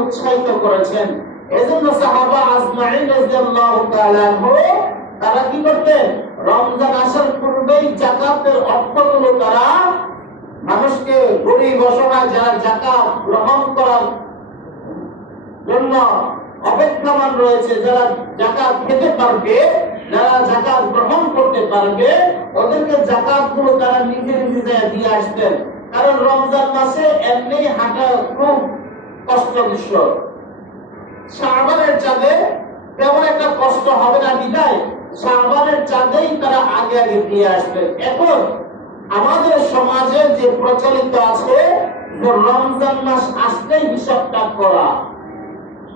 উৎসাহিত করেছেন। এজন্য সাহাবা আজমাইন রাদিয়াল্লাহু তাআলা আনহু তারা কি করতেন? রমজান আসার পূর্বেই যাকাতের অর্থগুলো তারা মানুষকে, গরিব অসহায় যারা যাকাত গ্রহণ করার জন্য অপেক্ষামান রয়েছে, যারা যাকাত খেতে পারবে, যারা যাকাত গ্রহণ করতে পারবে, ওদেরকে যাকাত গুলো তারা নিজে নিজে দিয়ে আসতেন। কারণ রমজান মাসে এমনি হাঁটা খুব কষ্ট বিষয়। শাবানের চাঁদে তেমন একটা কষ্ট হবে না বিদায় শাবানের চাঁদেই তারা আগে আগে দিয়ে আসবেন। এখন আমাদের সমাজে যে প্রচলিত আছে যে রমজান মাস আসলেই হিসাবটা করা,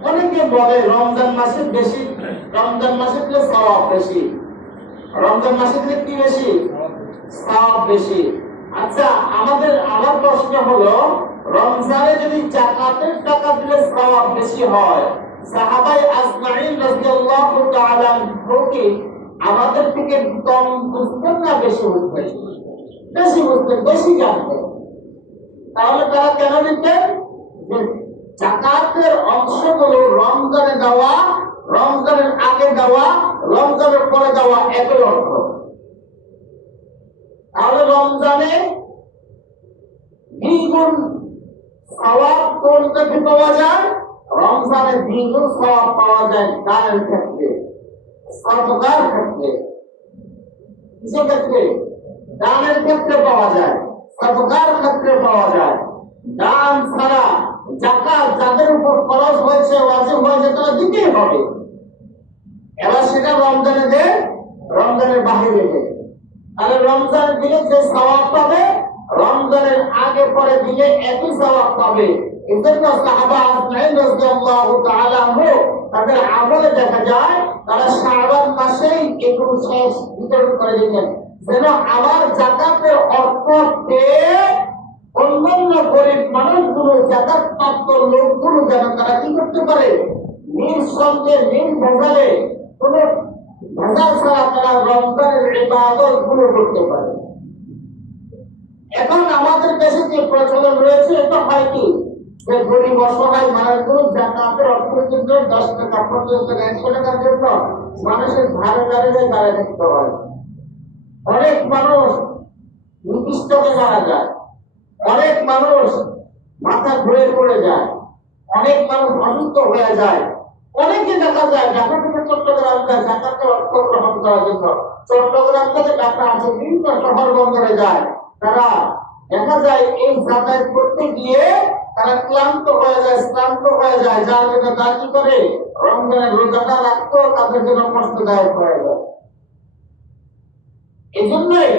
অনেকে বলে রমজান মাসে বেশি, রমজান মাসে দিলে সওয়াব বেশি, রমজান মাসে দিলে কি বেশি? সওয়াব বেশি। আচ্ছা, আমার প্রশ্ন হলো, রমজানে যদি যাকাতের টাকা দিলে সওয়াব বেশি হয়, সাহাবায়ে আজমাইন রাদিয়াল্লাহু তাআলা আনহু কি আমাদের থেকে কম বুঝতেন না বেশি বুঝতেন? বেশি বুঝতেন, বেশি জানতেন। তাহলে তারা কেন দিতেন? যে যাকাতের অংশগুলো রমজানে দেওয়া, রমজানের আগে দেওয়া, রমজানের পরে দেওয়া একই অর্থ। তাহলে রমজানে দ্বিগুণ সওয়াব কোনটা পাওয়া যায়? রমজানে দ্বিগুণ সওয়াব পাওয়া যায় দানের ক্ষেত্রে, সদকার ক্ষেত্রে। কিসের ক্ষেত্রে? দানের ক্ষেত্রে পাওয়া যায়, সদকার ক্ষেত্রে পাওয়া যায়। দান ছাড়া যাকাত যাদের উপর খরচ হয়েছে, ওয়াজিব হয়েছে, তারা দিতেই হবে। এবার সেটা রমজানে দেয়, রমজানের বাহিরে দেয়। তাহলে রমজান দিলে যে সওয়াব পাবে, রমজানের আগে পরে দিলে একই সওয়াব পাবে। এজন্য সাহাবা আজমাইন রাদিয়াল্লাহু তাআলা আনহু তাদের আমলে দেখা যায় তারা শাবান মাসেই এগুলো শেষ বিতরণ করে দিতেন, যেন আমার যাকাতের অর্থ পেয়ে অন্যান্য গরিব মানুষগুলো, যাকাত প্রাপ্ত লোকগুলো যেন তারা কি করতে পারে? নিঃসন্দেহে, নির্ভেজালে, কোনো ভেজাল ছাড়া তারা রমজানের ইবাদত গুলো করতে পারে। এখন আমাদের দেশে যে প্রচলন রয়েছে, এটা হয় কি যে গরিব অসহায় মানুষগুলো যাকাতের অর্থের জন্য 10 টাকা, 50 টাকা, 100 টাকার জন্য মানুষের ধারে দাঁড়িয়ে দাঁড়িয়ে থাকতে হয়। অনেক মানুষ নিকৃষ্টকে মারা যায়, অনেক মানুষ মাথা ঘুরে পড়ে যায়, অনেক মানুষ অসুস্থ হয়ে যায়। অনেকে দেখা যায় ঢাকা থেকে চট্টগ্রাম যায় যাকাতের অর্থ গ্রহণ করার জন্য। চট্টগ্রাম থেকে ঢাকা আসে, বিভিন্ন শহর বন্দরে যায়। তারা দেখা যায় এই যাতায়াত করতে গিয়ে তারা ক্লান্ত হয়ে যায়, যার জন্য তারা কি করে? রমজানের রোজাটা রাখতো তাদের জন্য কষ্টদায়ক হয়ে যায়। এই জন্যই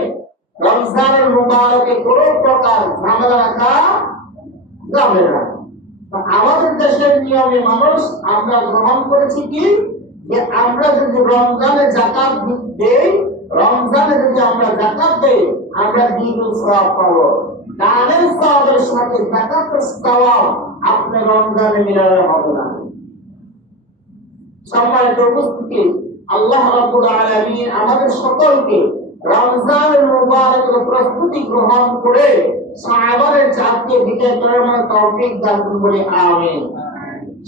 রমজানের মুবারকে কোন প্রকার ঝামেলা রাখা যাবে না। আমাদের দেশের নিয়মে মানুষ আমরা গ্রহণ করেছি কি, যে আমরা যদি রমজানে যাকাত দেই, রমজানে যদি আমরা যাকাত দেই, আমরা দ্বিগুণ সওয়াব পাবো। দানের সওয়াবের সাথে যাকাতের সওয়াব আপনি রমজানে মিলালে হবে না। সম্মানিত উপস্থিতি, আল্লাহ রাব্বুল আলামিন আমাদের সকলকে রমজানের মুবারকের প্রস্তুতি গ্রহণ করে শাবানের চাঁদকে বিজয় করার তৌফিক দান করুন, আমিন।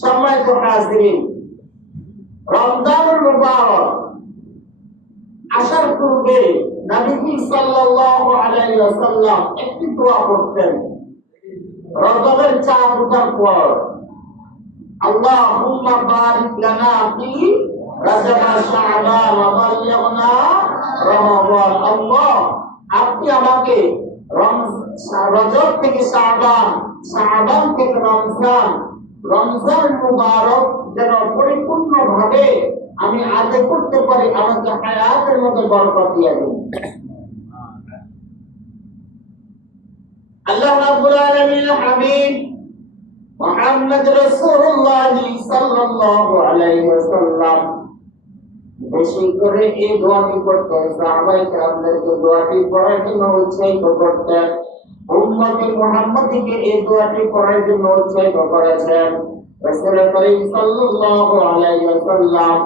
সম্মানিত হাজিরিন, রমজানুল মুবারক আসার পূর্বে নবী সাল্লাল্লাহু আলাইহি ওয়াসাল্লাম একটি দোয়া করতেন। রজবের চাঁদ ওঠার পর, আল্লাহুম্মা বারিক লানা ফি রজব শাবান ওয়া বাল্লিগনা রমাদান। আল্লাহ, আপনি আমাকে রজব থেকে শাবান, শাবান থেকে রমজান, রমজান মুবারক যেন পরিপূর্ণভাবে আমি আদায় করতে পারি, আমাকে হায়াতের মধ্যে বরকত দিয়ে দিন। আল্লাহ রাব্বুল আলামিন হাবিব মুহাম্মদ রাসূলুল্লাহ সাল্লাল্লাহু আলাইহি ওয়াসাল্লাম বেশি করে এই দোয়াটি করতেন। সাহাবায়ে কেরামদেরকে দোয়াটি পড়ার জন্য উৎসাহিত করতেন। উম্মতে মুহাম্মাদীকে এই দোয়াটি পড়ার জন্য উৎসাহিত করেছেন রাসূল করিম সাল্লাল্লাহু আলাইহি ওয়াসাল্লাম।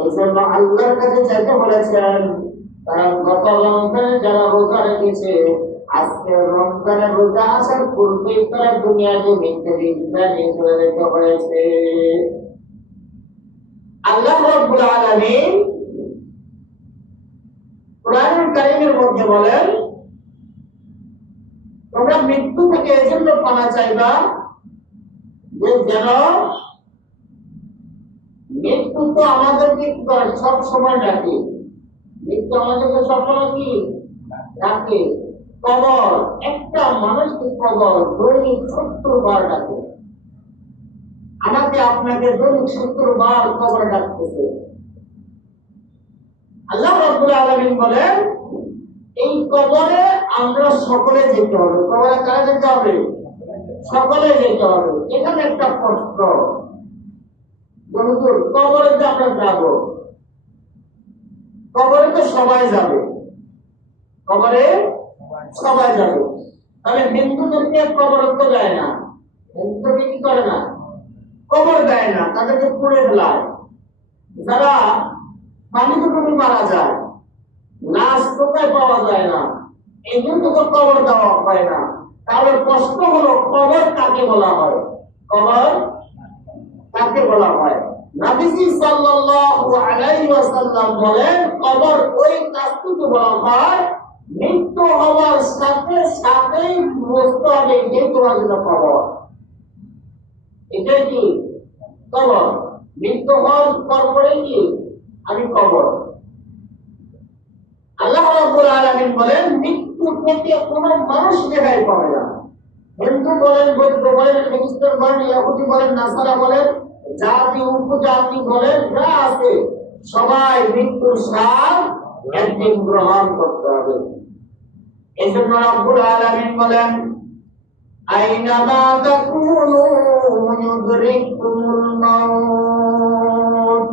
এইজন্য আল্লাহর কাছে চাইতে বলেছেন, তারা গত রমজানে যারা রোজা রেখেছে আজকে রমজানের রোজা আসার পূর্বেই তারা দুনিয়াতে মিথ্যে নিয়ে চলে যেতে হয়েছে। আল্লাহ রাব্বুল আলামিন কোরআনুল কারীমের মধ্যে বলেন, তোমরা মৃত্যু থেকে এজন্য পানা চাইবা যে যেন মৃত্যু তো আমাদেরকে সব সময় ডাকে, মৃত্যু আমাদেরকে সবসময় কি ডাকে? কবর, একটা মানুষকে কবর দৈনিক 70 বার ডাকে। আমাকে আপনাকে দৈনিক 70 বার কবর ডাকতেছে। আল্লাহ রাব্বুল আলামিন বলেন, এই কবরে আমরা সকলে যেতে হবে। কবরে কারা যেতে হবে? সকলে যেতে হবে। এখানে একটা প্রশ্ন, বন্ধুর, কবরে যে আমরা যাব, কবরে তো সবাই যাবে, কবরে সবাই যাবে, তাহলে হিন্দুদেরকে কবর তো দেয় না, হিন্দুদেরকে কি করে না? কবর দেয় না, তাদেরকে পুড়ে ফেলায়। যারা পানিতে ডুবে মারা যায়, লাশ কোথায় পাওয়া যায় না, এই জন্য তো কবর দেওয়া হয় না। তাহলে প্রশ্ন হলো, কবর কাকে বলা হয়? কবর কাকে বলা হয়? নবীজি সাল্লাল্লাহু আলাইহি ওয়াসাল্লাম বলেন, কবর ওই কাজটিকে বলা হয় মৃত্যু হওয়ার সাথে সাথেই বুঝতে হবে যে তোমার জন্য কবর। এটাই কি কবর? মৃত্যু হওয়ার পরে কি আমি কবর। আল্লাহ রাব্বুল আলামিন বলেন, মৃত্যু থেকে কোনো মানুষ রেহাই পাবে না। হিন্দু বলেন, বৌদ্ধ বলেন, খ্রিস্টান বলেন, ইহুদি বলেন, নাসারা বলেন, জাতি উপজাতি বলেন, যা আছে সবাই মৃত্যুর স্বাদ একদিন গ্রহণ করতে হবে। এই জন্য রাব্বুল আলামিন বলেন, আইনামা তাকুনু ইউদরিকুমুল মাউত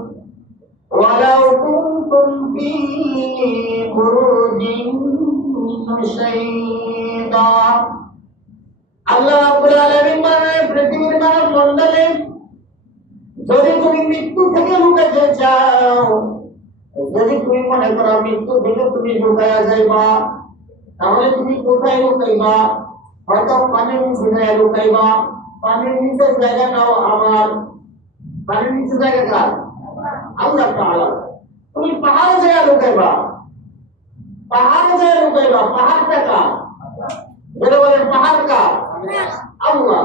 ওয়ালাউ কুনতুম ফি বুরুজিন মুশাইয়্যিদা। আল্লাহ রাব্বুল আলামিন মানে পৃথিবীর মানব মণ্ডলে যদি তুমি মৃত্যু থেকে লুকাতে চাও, যদি তুমি মনে করো মৃত্যু থেকে তুমি লুকায়া যাইবা, তাহলে তুমি কোথায় লুকাইবা? হয়তো পানির নিচে লুকাইবা। পানির নিচের জায়গাটাও আমার, পানির নিচে জায়গা কার? আল্লাহ তাআলা। তুমি পাহাড়ে যায় লুকাইবা, পাহাড়ে যায় লুকাইবা, পাহাড়টা কার? বলে বলেন পাহাড় কার? আল্লাহ।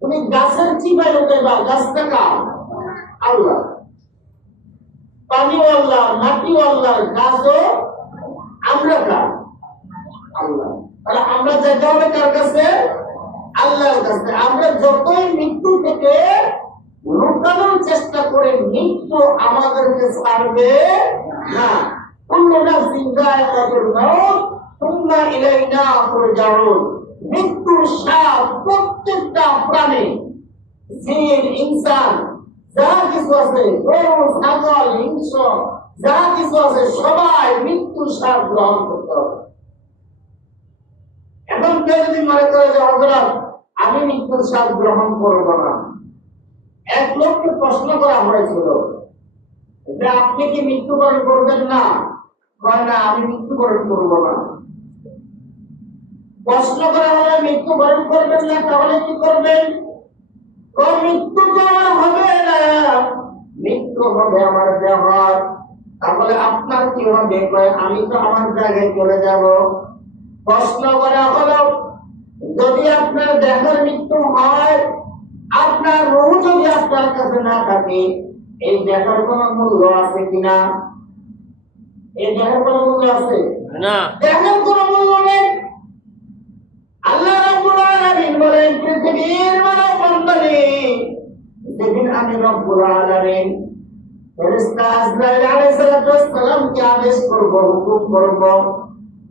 তুমি গাছের চিপায় লুকাইবা, গাছটা কার? আল্লাহ। পানিও আল্লাহ, মাটিও আল্লাহ, গাছও আমরা কার? আল্লাহ। তাহলে আমরা যেতে হবে কার কাছে? আল্লাহর কাছে। আমরা যতই মৃত্যু থেকে লুকানোর চেষ্টা করে, মৃত্যু আমাদেরকে ছাড়বে না। কুল্লু নাফসিন যায়িকাতুল মাউত সুম্মা ইলাইনা তুরজাউন। মৃত্যুর স্বাদ প্রত্যেকটা প্রাণী, জিন, ইনসান, যা কিছু আছে, গরু, ছাগল, হিংস, যা কিছু আছে, সবাই মৃত্যুর স্বাদ গ্রহণ করতে হবে। এখন কেউ যদি মনে করে যে হযরত আমি মৃত্যুর স্বাদ গ্রহণ করব না, এক লোককে প্রশ্ন করা হয়েছিল যে আপনি কি মৃত্যুবরণ করবেন না? কয় না, আমি মৃত্যুবরণ করব না। প্রশ্ন করা হলে মৃত্যুবরণ করবেন না, তাহলে কি করবেন? মৃত্যু তো হবে না, মৃত্যু হবে আমার দেহর। তাহলে আপনার কি হবে? আমি তো আমার জায়গায় চলে যাব। প্রশ্ন করা হলো, যদি আপনার দেহের মৃত্যু হয়, আপনার রূহ যদি আপনার কাছে না থাকে, এই দেহের কোনো মূল্য আছে কিনা? এই দেহের কোনো মূল্য আছে না, দেহের কোনো মূল্য নেই। আল্লাহ রাব্বুল আলামিন বলেন, পৃথিবীর মানব মণ্ডলী, যেদিন আমি রব্বুল আলামিন ফেরেশতা আজরাইল আলাইহিস সালামকে আদেশ করব, হুকুম করব,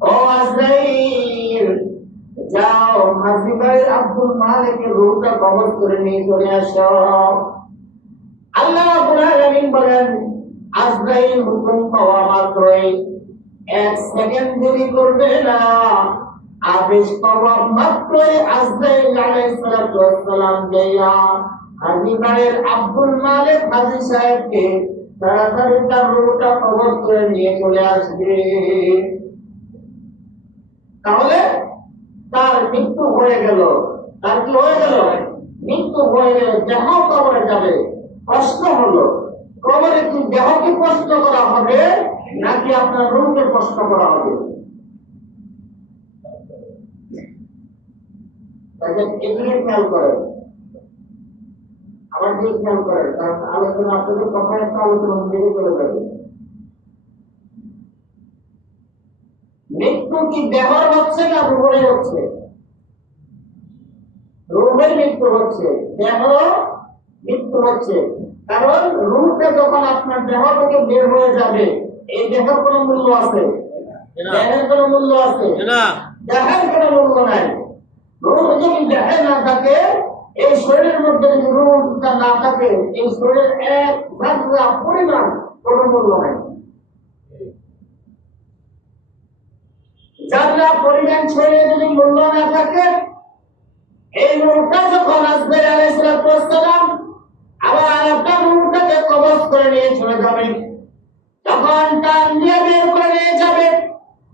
ও আজরাইল যাও হাজী ভাই আব্দুল মালিকের রূহটা কবজ করে নিয়ে চলে আসো। আল্লাহ রাব্বুল আলামিন বলেন, আজরাইল হুকুম পাওয়া মাত্রই 1 সেকেন্ড দেরি করবে না। আদেশ পাওয়া মাত্রই আজরাইল আলাইহিস সালাম যাইয়া হাজী ভাইয়ের আব্দুল মালিক হাজী সাহেবকে তাড়াতাড়ি তার রূহটা কবজ করে নিয়ে চলে আসবে। তাহলে মৃত্যু হয়ে গেল, তার কি হয়ে গেল? মৃত্যু হয়ে গেল, দেহ কবরে যাবে। প্রশ্ন হলো, কবরে কি দেহকে প্রশ্ন করা হবে নাকি আপনার রূহকে প্রশ্ন করা হবে? এগুলি খেয়াল করেন, আবার দিয়ে খেয়াল করেন, কারণ আলোচনা আপনাদের কথা একটা আলোচনা দিকে চলে যাবে। মৃত্যু কি দেহর হচ্ছে না রূহের হচ্ছে? রূহের মৃত্যু হচ্ছে, দেহ মৃত্যু হচ্ছে। কারণ রূহটা যখন আপনার দেহ থেকে বের হয়ে যাবে, এই দেহের কোনো মূল্য আছে? দেহের কোনো মূল্য আছে? দেহের কোনো মূল্য নাই। রূহ যদি দেহে না থাকে, এই শরীরের মধ্যে যদি রূহটা না থাকে, এই শরীরের এক মাত্রা পরিমাণ কোনো মূল্য নাই। যারা পরিমাণ শরীরে যদি মূল্য না থাকে, এই রূহটা যখন আসবে আলাইহিস সালাম আবার আপনার রূহটাকে কবজ করে নিয়ে চলে যাবে, তখন টান দিয়ে বের করে নিয়ে যাবে।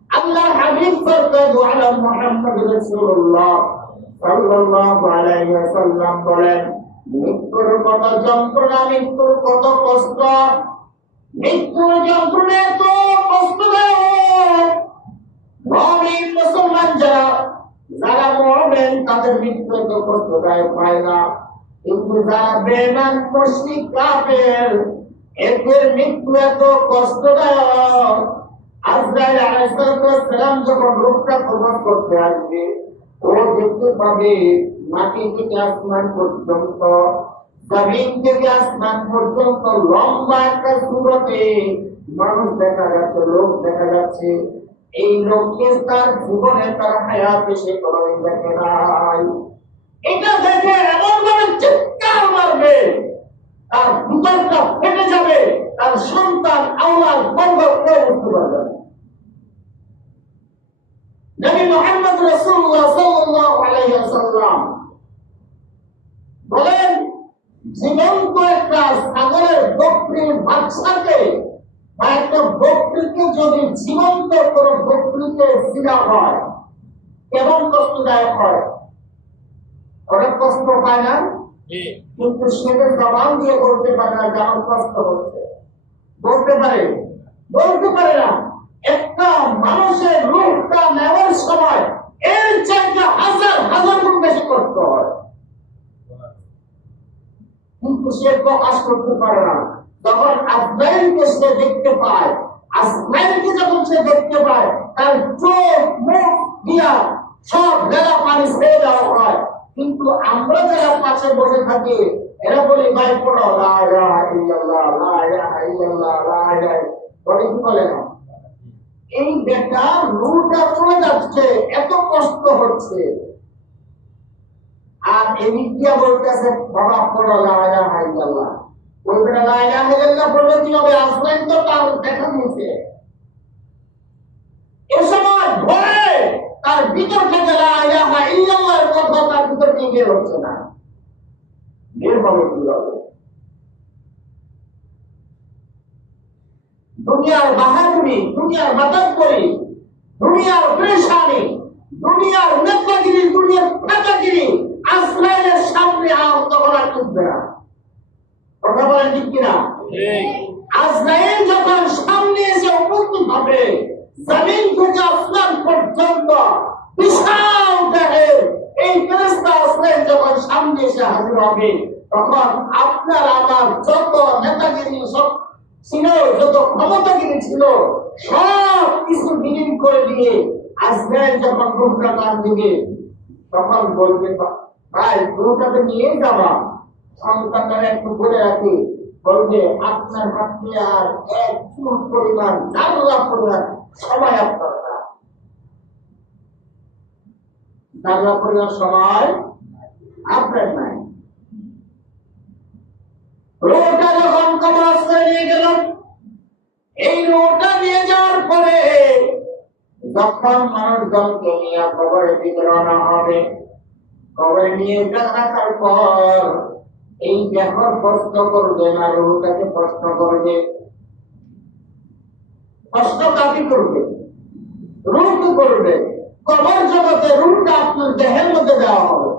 আল্লাহ হাবিব সাল্লাল্লাহু মুহাম্মদ রাসূলুল্লাহ সাল্লাল্লাহু আলাইহি ওয়াসাল্লাম বলেন, মৃত্যুর কত যন্ত্রণা, মৃত্যুর কত কষ্ট, মৃত্যুর যন্ত্রণা এত কষ্টদায়ক। মুমিন মুসলমান যারা মুমিন তাদের মৃত্যু এত কষ্টদায়ক হয় না, কিন্তু যারা বেঈমান মুশরিক কাফের এদের মৃত্যু এত কষ্টদায়ক। আজরাইল আলাইহিস সালাম যখন রূহটা কবজ করতে আসবে, ও দেখতে পাবে মাটি থেকে আসমান পর্যন্ত, জমিন থেকে আসমান পর্যন্ত লম্বা একটা সুরতে মানুষ দেখা যাচ্ছে, লোক দেখা যাচ্ছে। এই লোককে তার জীবনে তার হায়াতে সে কোনোদিন দেখে নাই। এটা দেখে এমন ভাবে চিৎকার মারবে, তার ভিতরটা ফেটে যাবে, তার সন্তান আওলাদ বন্ধ করে উঠতে পারবে। নবী মুহাম্মদ রাসূলুল্লাহ সাল্লাল্লাহু আলাইহি ওয়াসাল্লাম বলেন, জীবন্ত একটা ছাগলের বকরির বাচ্চাকে বা একটা বকরিকে যদি জীবন্ত কোনো বকরিকে ছিঁড়া হয়, কেমন কষ্টদায়ক হয়? অনেক কষ্ট পায় না? কিন্তু সেটা জবান দিয়ে বলতে পারে না যে আমার কষ্ট হচ্ছে। বলতে পারে? বলতে পারে না। একটা মানুষের রূহটা নেওয়ার সময় এর চাইতে হাজার হাজার গুণ বেশি কষ্ট হয়, কিন্তু সে প্রকাশ করতে পারে না। তখন আজরাইলকে সে দেখতে পায়, আজরাইলকে যখন সে দেখতে পায়, তার চোখ মুখ দিয়া সব বেলা পানি ছেড়ে দেওয়া হয়। কিন্তু আমরা যারা পাশে বসে থাকি, এরা বলি ভাই পড়ো লা ইলাহা ইল্লাল্লাহ, লা ইলাহা ইল্লাল্লাহ, লা ইলাহা, বলে কি বলে না? এই বেটা রূহটা চলে যাচ্ছে, এত কষ্ট হচ্ছে, আর এদিক দিয়া বলতেছে বাবা পড়ো লা ইলাহা ইল্লাল্লাহ। ওই বেটা লা ইলাহা ইল্লাল্লাহ বললে কি হবে? আসলেন তো তার দেখা দিয়েছে। এ সময় ভয়ে তার ভিতর থেকে লা ইলাহা ইল্লাল্লাহর কথা তার ভিতর থেকে বের হচ্ছে না। বের হবে কিভাবে? দুনিয়ার বাহাদুরি, দুনিয়ার মাতাব্বরি, দুনিয়ার পেরেশানি, দুনিয়ার নেতাগিরি, দুনিয়ার নেতাগিরি আজরাইলের সামনে তখন আর টিকবে না। কথা বলেন ঠিক কিনা? আজরাইল যখন সামনে এসে উপস্থিত হবে, জমিন থেকে আসমান পর্যন্ত বিশাল দেহের এই ফেরেশতা আজরাইল যখন সামনে এসে হাজির হবে, তখন আপনার আমার যত নেতাগিরি সব ছিল, যত ক্ষমতাগিরি ছিল, সব কিছু বিলীন করে দিয়ে আজরাইল যখন রূহটা টান দিবে, তখন বলবে ভাই রূহটাকে নিয়ে যাবা, সন্তানটা একটু বলে রাখি, বলবে আপনার হাতে আর এক চুল পরিমাণ, জানলা পরিমাণ সময় আপনার না, জানলা পরিমাণ সময় আপনার নাই। রোটা যখন কবজ করে নিয়ে গেল, এই রোটা নিয়ে যাওয়ার পরে যখন মানুষজনকে নিয়ে কবরের দিকে রওনা হবে, কবরে নিয়ে রাখার পর এই দেহর প্রশ্ন করবে না, রূহটাকে প্রশ্ন করবে। প্রশ্ন কাকে করবে? রূহকে করবে। কবর জগতে রূপটা আপনার দেহের মধ্যে দেওয়া হবে।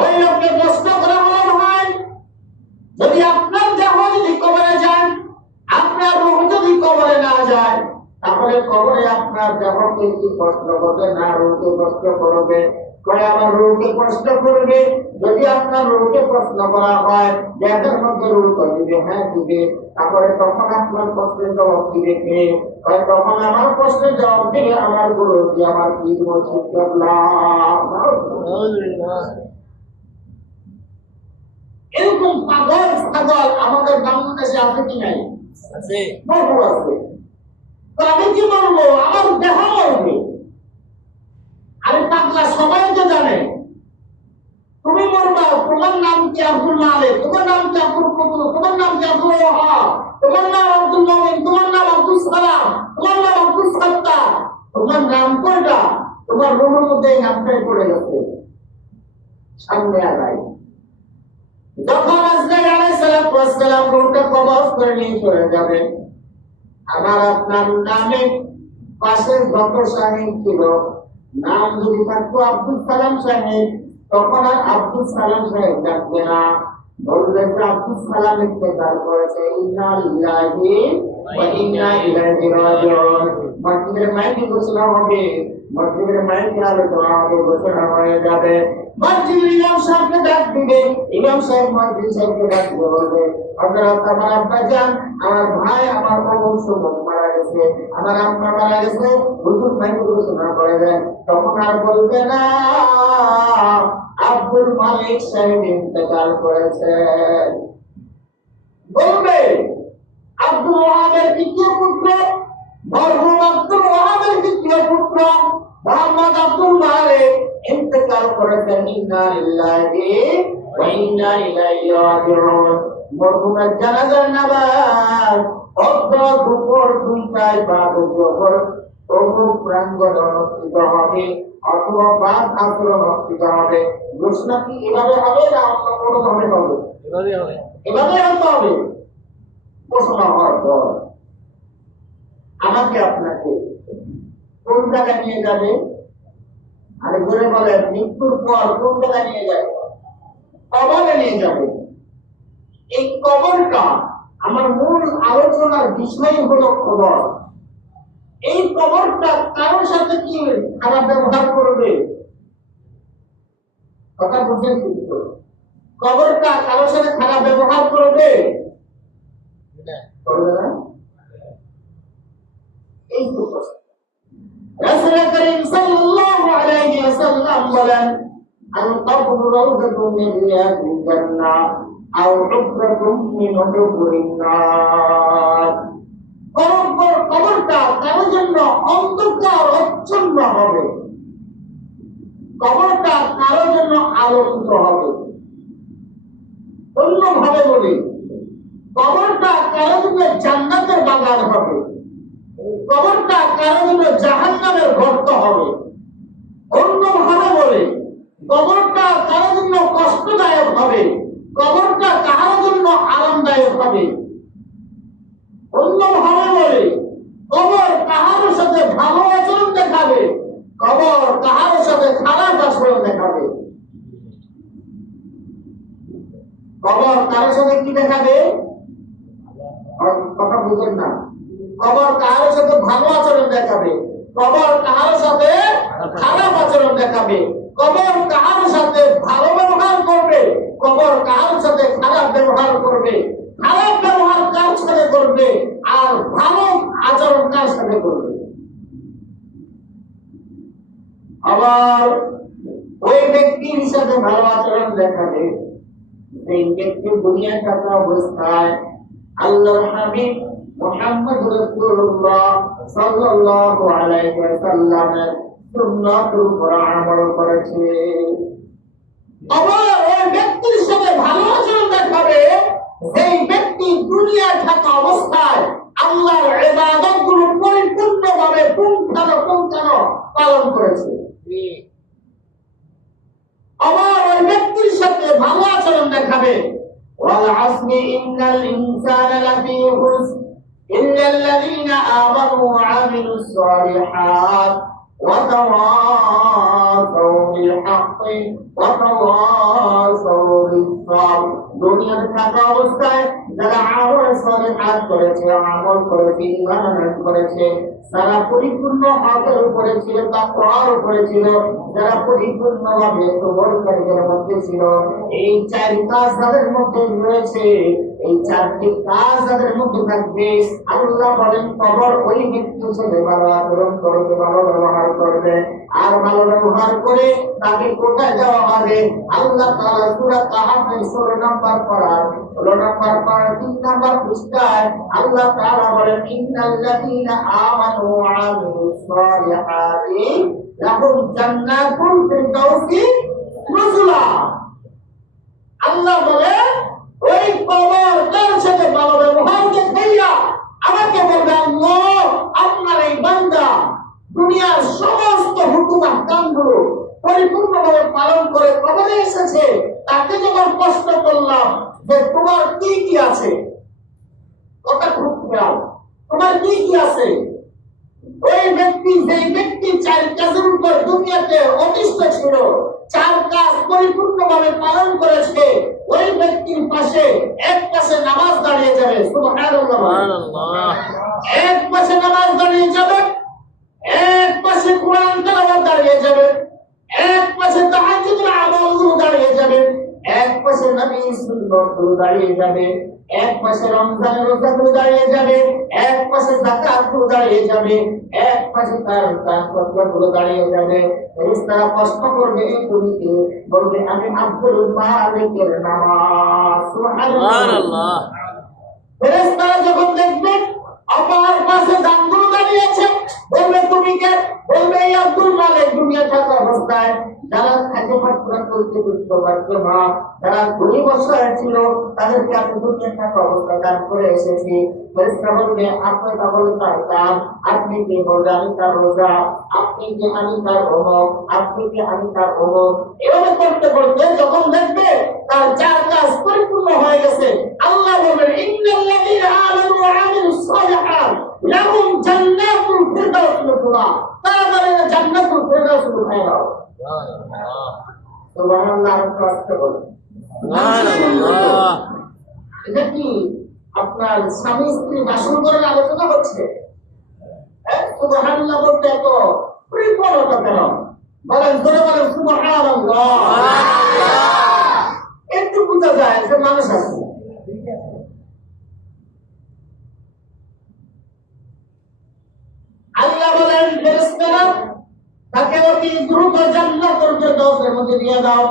ওই লোককে প্রশ্ন করা হলো, ভাই যদি আপনার দেহ যদি কবরে যায়, আপনার রূহ যদি কবরে না যায়, তাহলে কবরে আপনার দেহকে কি প্রশ্ন করবে না রূহকে প্রশ্ন করবে? করে আমার রূহকে প্রশ্ন করবে। যদি আপনার রূহকে প্রশ্ন করা হয় দেহের মধ্যে রূহ দিবে, হ্যাঁ দিবে, তারপরে তখন আপনার প্রশ্নের জবাব দিবে কে? তখন আমার প্রশ্নের জবাব দিবে আমার গুরুজি, আমার পীর মুর্শিদ কেবলা। এরকম পাগল ছাগল আমাদের বাংলাদেশে আছে কি নাই? আছে, বহু আছে। তো আমি কি বলবো, আমার দেহ মরবে। আরে পাগলা, সবাই তো জানে তুমি মরবা। তোমার নাম কি আব্দুল মালিক, তোমার নাম কি আব্দুল কুদ্দুস, তোমার নাম কি আব্দুল ওয়াহাব, তোমার নাম আব্দুল মুমিন, তোমার নাম আব্দুল সালাম, তোমার নাম আব্দুল সাত্তার। তোমার নাম কোনটা? তোমার রূহের মধ্যে এই নামটাই পড়ে গেছে, সামনে আগাই। যখন আজরাইল আলাইহিস সালাম রূহটা কবজ করে নিয়ে চলে যাবে, আমার আপনার নামে পাশে যত সাহেব ছিল, নাম যদি থাকতো আব্দুল সালাম সাহেব, তখন আর আব্দুল সালাম সাহেব ডাকবে না, বলবে যে আব্দুল সালাম ইন্তেকাল করেছে, ইন্না লিল্লাহি ওয়া ইন্না ইলাইহি রাজিউন। মসজিদের মাইকে ঘোষণা হবে, মসজিদের মাইকে আলোচনা হবে, ঘোষণা হয়ে যাবে। মসজিদের ইমাম সাহেবকে ডাক দিবে, ইমাম সাহেব মসজিদ সাহেবকে ডাক দিয়ে বলবে, হযরত আমার আব্বাজান, আমার ভাই, আমার অমুক সুমুক মারা গেছে, আমার আম্মা মারা গেছে, হুজুর মাইকে ঘোষণা করে দেন। তখন আর বলবে না আব্দুল মালিক সাহেব ইন্তেকাল করেছে, বলবে আব্দুল ওয়াহাবের দ্বিতীয় পুত্র, মরহুম আব্দুল ওয়াহাবের দ্বিতীয় পুত্র মোহাম্মদ আব্দুল মালিক ইন্তেকাল করেছেন, ইন্না লিল্লাহি ওয়া ইন্না ইলাইহি রাজিউন। মরহুমের জানাজার নামাজ দুপুর 2টায় বাদ জোহর অমুক প্রাঙ্গণে অনুষ্ঠিত হবে, অথবা বাদ আসর অনুষ্ঠিত হবে। ঘোষণা কি এভাবে হবে না অন্য কোনো ভাবে হবে? এভাবে হবে। ঘোষণা হওয়ার পর আমাকে আপনাকে কোন জায়গায় নিয়ে যাবে? আরে ঘুরে বলেন, মৃত্যুর পর কোন জায়গায় নিয়ে যাবে? কবরে নিয়ে যাবে। এই কবরটা আমার মূল আলোচনার বিষয় হলো কবর। এই কবরটা কারোর সাথে কি খারাপ ব্যবহার করবে? কথা বুঝেন কিন্তু, কবরটা কারোর সাথে খারাপ ব্যবহার করবে? করবে না। এই তো রাসূল করিম সাল্লাল্লাহু আলাইহি ওয়াসাল্লাম বলেন, আল কবরু রাউযাতুম মিন রিয়াদিল জান্নাহ আও হুফরাতুম মিন হুফুরিন নার। কবরটা কারোর জন্য অন্ধকার আচ্ছন্ন হবে, কবরটা কারোর জন্য আলোকিত হবে। অন্যভাবে বলি, কবরটা কারোর জন্য জান্নাতের বাগান হবে, কবরটা কারোর জন্য জাহান্নামের গর্ত হবে। অন্যভাবে বলি, কবরটা কারোর জন্য কষ্টদায়ক হবে, কবরটা কারোর জন্য আরামদায়ক হবে। অন্যভাবে বলি, কবর কাহার সাথে ভালো আচরণ দেখাবে, কবর কাহার সাথে খারাপ আচরণ দেখাবে। কবর কারোর সাথে কি দেখাবে? কথা বুঝেন না। কবর কারোর সাথে ভালো আচরণ দেখাবে, কবর কারোর সাথে খারাপ আচরণ দেখাবে। কবর কারোর সাথে ভালো ব্যবহার করবে, কবর কারোর সাথে খারাপ ব্যবহার করবে। খারাপ ব্যবহার কার সাথে করবে আর ভালো আচরণ কার সাথে করবে? আবার ওই ব্যক্তির সাথে ভালো আচরণ দেখাবে সেই ব্যক্তি দুনিয়া থাকা অবস্থায় আল্লাহর হাবিব মুহাম্মদ রাসূলুল্লাহ সাল্লাল্লাহু আলাইহি ওয়াসাল্লামের সুন্নাতের উপর আমল করেছে। আবার ওই ব্যক্তির সাথে ভালো আচরণ দেখাবে সেই ব্যক্তি দুনিয়া থাকা অবস্থায় আল্লাহর ইবাদতগুলো পরিপূর্ণভাবে পুঙ্খানুপুঙ্খানু পালন করেছে। আবার ওই ব্যক্তির সাথে ভালো আচরণ দেখাবে ওয়াল আসরি ইন্নাল ইনসানা লাফি খুসর ইল্লাল্লাযীনা আমানু ওয়া আমিলুস সালিহাত وتواصوا بالحق وتواصوا بالصبر দুনিয়াতে থাকা অবস্থায় যারা আমল সালেহাত করেছে, আমল করেছে, ঈমান আনয়ন করেছে, যারা পরিপূর্ণ হকের উপরে ছিল, তাকওয়ার উপরে ছিল, যারা পরিপূর্ণভাবে সবরকারীদের মধ্যে ছিল, এই চার কাজ যাদের মধ্যে রয়েছে, এই চারটি কাজ যাদের মধ্যে থাকবে, আল্লাহ বলেন কবর ওই ব্যক্তি ছেলে ভালো আচরণ করবে, ভালো ব্যবহার করবে, আর ভালো ব্যবহার করে তাকে কোথায় দেওয়া হবে? আল্লাহ তাআলা সূরা কাহাফে 16 নম্বর পারা 3 নম্বর পৃষ্ঠায় আল্লাহ তাআলা বলেন ইন্নাল্লাযীনা আমানু ওয়া আমিলুস সালিহাতি লাহুম জান্নাতুল ফিরদাউসি নুজুলা। আল্লাহ বলে ওই কবর তার সাথে ভালো ব্যবহার দেখাইয়া আমাকে বলবে আল্লাহ আপনার এই বান্দা দুনিয়ার সমস্ত হুকুম আহকামগুলো পরিপূর্ণভাবে পালন করে কবরে এসেছে, তাকে যখন প্রশ্ন করলাম যে তোমার কি কি আছে, কথা খুব খেয়াল, তোমার কি কি আছে, ওই ব্যক্তি যেই ব্যক্তি চার কাজের উপর দুনিয়াতে অতিষ্ঠ ছিল, চার কাজ পরিপূর্ণভাবে পালন করেছে, ওই ব্যক্তির পাশে এক পাশে নামাজ দাঁড়িয়ে যাবে, সুবহানাল্লাহ, এক পাশে নামাজ দাঁড়িয়ে যাবে, এক পাশে কোরআন তেলাওয়াত দাঁড়িয়ে যাবে, এক পাশে তাহাজ্জুদের আমলগুলো দাঁড়িয়ে যাবে, এক পাশে নবীর সুন্নাতগুলো দাঁড়িয়ে যাবে, এক পাশে রমজানের রোজাগুলো দাঁড়িয়ে যাবে, এক পাশে যাকাতগুলো দাঁড়িয়ে যাবে, এক পাশে তার তাকওয়াগুলো দাঁড়িয়ে যাবে। ফেরেশতারা প্রশ্ন করবে তুমি কে? বলবে আমি আব্দুল মালিকের নামাজ। সুবহানাল্লাহ। ফেরেশতারা যখন দেখবেন আমার পাশে দানগুলো দাঁড়িয়ে আছে, বলবে তুমি কে? বলবে এই আব্দুল মালিক দুনিয়া থাকা অবস্থায় যারা খাদ্য পাত্র চলতে বুঝতে পারতো না, যারা গরিব অসহায় ছিল, তাদেরকে আমি দুনিয়া থাকা অবস্থায় দান করে এসেছি। ফেরেশতা বলবে আপনি তাহলে তার দান, আপনি কি? বলবে আমি তার রোজা, আপনি কি? আমি তার অমুক, আপনি কি? আমি তার অমুক। এভাবে করতে করতে যখন দেখবে তার চার কাজ পরিপূর্ণ হয়ে গেছে, আল্লাহ বলবেন ইন্নাল্লাযীনা আমানু ওয়া আমিলুস সালিহাত লাহুম জান্নাতুল ফিরদাউস নুজুলা, তাদের জান্নাতুল ফিরদাউস নুজুলা। সুবহানাল্লাহ। সুবহানাল্লাহ। এটা কি আপনার স্বামী স্ত্রী বাসন করার আলোচনা হচ্ছে? সুবহানাল্লাহ বলতে এত পরিপূর্ণতা কেন? বলেন ধরে বলেন সুবহানাল্লাহ। একটু বোঝা যায় যে মানুষ আছে। আল্লাহ বলেন ফেরেশতারা তাকে অতি দ্রুত জান্নাতের ফেরদাউসের মধ্যে দিয়ে দাও।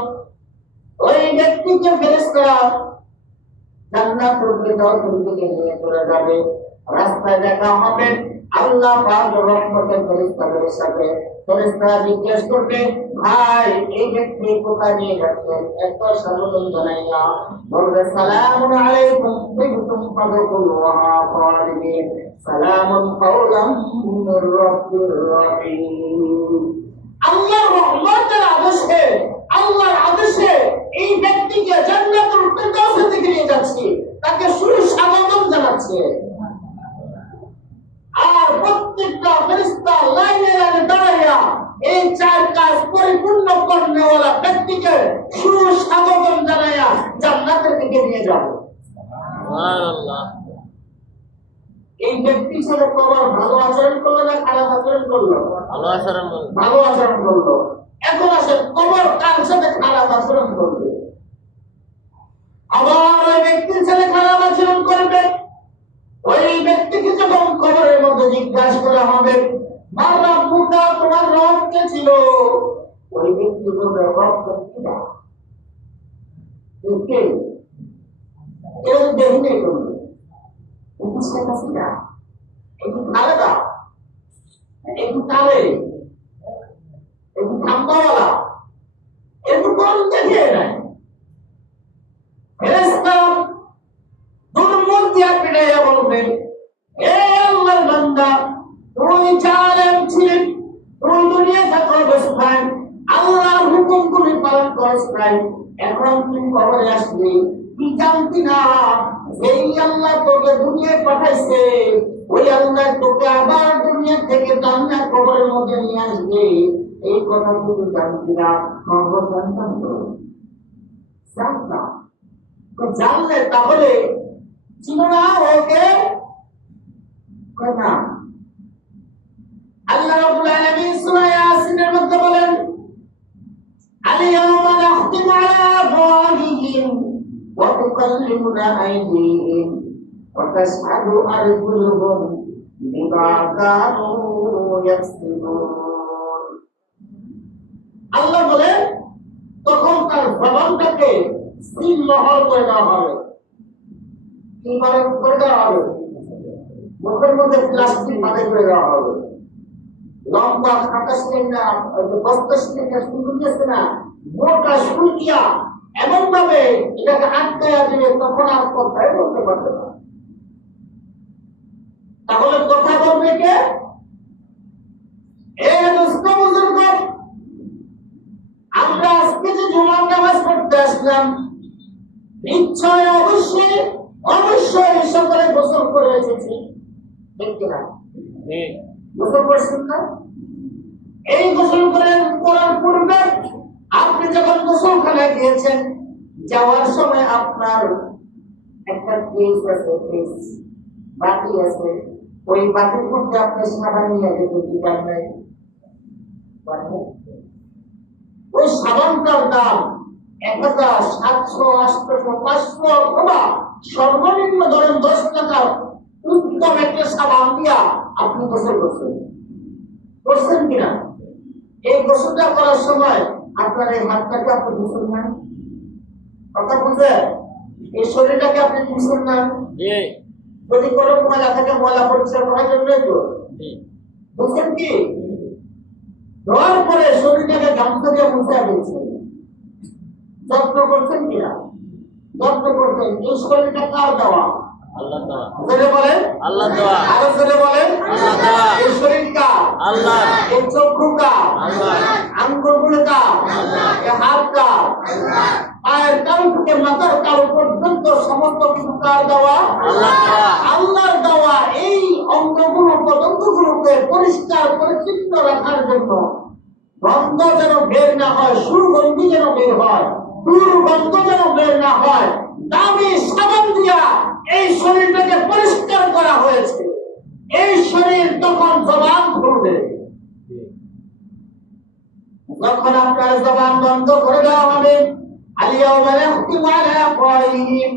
ওই ব্যক্তিকে ফেরেশতারা জান্নাতের ফেরদাউসের দিকে নিয়ে চলে যাবে। রাস্তায় দেখা হবে আল্লাহ পাক রহমতের ফেরেশতাদের সাথে। ফেরেশতারা জিজ্ঞেস করবে ভাই এই ব্যক্তি কোথায় নিয়ে যাচ্ছেন? এত স্বাগতম জানাইয়া বলবে সালামুন আলাইকুম তিবতুম ফাদখুলুহা খালিদিন সালামুন কাওলাম মির রাব্বির রহিম। আল্লাহর রহমতের আদেশে, আল্লাহর আদেশে এই ব্যক্তিকে জান্নাতুল ফিরদাউসের দিকে নিয়ে যাচ্ছে, তাকে সুস্বাগতম জানাচ্ছে। আর প্রত্যেকটা ফেরেশতা লাইনে লাইনে দাঁড়াইয়া এই চার কাজ পরিপূর্ণ করনেওয়ালা ব্যক্তিকে সুস্বাগতম জানাইয়া জান্নাতের দিকে নিয়ে যাবে। সুবহানাল্লাহ। এই ব্যক্তি ছিল কবর ভালো আচরণ করলো না খারাপ আচরণ করলো? ভালো আচরণ করলো। ভালো আচরণ করলো। এখন আসে কবর কার সাথে খারাপ আচরণ করবে? আবার ওই ব্যক্তির সাথে খারাপ আচরণ করবে। ওই ব্যক্তিকে যখন কবরের মধ্যে জিজ্ঞাসা করা হবে মারা মুদা তোমার রব কে ছিল? ওই ব্যক্তি বলবে রব কিনা কে? কেউ দেখে করবে শেখ হাসিনা, একটু খালেদা, একটু কালে, একটু খাম্বাওয়ালা, একটু কোন দেখে নাই। ফেরেশতা দুর্মুখ দিয়া পিড়াইয়া বলবে হে আল্লাহর বান্দা, তুই জালেম ছিলি, তুই দুনিয়া থাকা অবস্থায় আল্লাহর হুকুমগুলি পালন করিস নাই, এখন তুই কবরে আসলি, কি জানতি না যেই আল্লাহ তোকে দুনিয়ায় পাঠাইছে ওই আল্লাহ তোকে আবার দুনিয়া থেকে জান্নাত কবরের মধ্যে নিয়ে আসবে, এই কথা কিন্তু জানতি না? জানতাম তো, জানতাম তো। জানলে তাহলে চিনো না ওকে? না। আল্লাহ রাব্বুল আলামিন সূরা ইয়াসিনের মধ্যে বলেন, আল-ইয়াওমা নাখতিমু আলা আফওয়াহিহিম ওয়া তুকাল্লিমুনা আইদিহিম ওয়া তাশহাদু আরজুলুহুম বিমা কানু ইয়াকসিবুন। আল্লাহ বলেন তখন তার জবানটাকে সিলমোহর করে দেওয়া হবে। কি করে দেওয়া হবে? মুখের মধ্যে প্লাস্টিক বাঁধে করে দেওয়া হবে। লম্বা খাটা সিলিন্ডার, বস্তা সিলিন্ডার শুরু আছে না, মোটা শুকিয়া এমন ভাবে এটাকে আটকায়া দিবে, তখন আর কথাই বলতে পারবে না। তাহলে কথা বলবে কে? আমরা আজকে যে জুমার নামাজ পড়তে আসলাম, নিশ্চয় অবশ্যই অবশ্যই সকলে গোসল করে এসেছি, ঠিক কিনা? গোসল করছেন না? এই গোসল করার পূর্বে আপনি যখন গোসলখানায় গিয়েছেন, যাওয়ার সময় আপনার একটা কেস আছে, কেস বাটি আছে, ওই বাটির মধ্যে আপনি সাবান নিয়ে গেছেন, কি জানেন? ওই সাবানটার দাম 1000, 700, 800, 500 অথবা সর্বনিম্ন ধরেন 10 টাকার উত্তম একটা সাবান দিয়া আপনি গোসল করছেন, করছেন কিনা? এই গোসলটা করার সময় আপনার এই হাতটাকে আপনি গোসল নেন, কথা বুঝে? এই শরীরটাকে আপনি গোসল নেন। যদি কোনো ময়লা থেকে ময়লা পরিষ্কার করার জন্যই তো, বুঝছেন কি? ধোয়ার পরে শরীরটাকে গামছা দিয়ে মুছে ফেলছেন, যত্ন করছেন কিনা? যত্ন করছেন। এই শরীরটা কার দেওয়া? আল্লাহ দেওয়া। জোরে বলেন আল্লাহ দেওয়া। আরো জোরে বলেন আল্লাহ দেওয়া। এই শরীর কার? আল্লাহ। এই চক্ষু কার? আল্লাহ। আঙ্গুলগুলো কার? আল্লাহ। এই হাত কার? আল্লাহ। পায়ের কাল থেকে মাথার কাল পর্যন্ত সমস্ত কিছু কার দেওয়া? আল্লাহ দেওয়া। আল্লাহর দেওয়া। এই অঙ্গগুলো পতঙ্গগুলোকে পরিষ্কার পরিচ্ছন্ন রাখার জন্য গন্ধ যেন বের না হয়, সুগন্ধি যেন বের হয়, দুর্গন্ধ যেন বের না হয়, দামি সাবান দিয়া এই শরীরটাকে পরিষ্কার করা হয়েছে। এই শরীর তখন জবান খুলবে। যখন আপনার জবান বন্ধ করে দেওয়া হবে, আল-ইয়াওমা নাখতিমু আলা আফওয়াহিহিম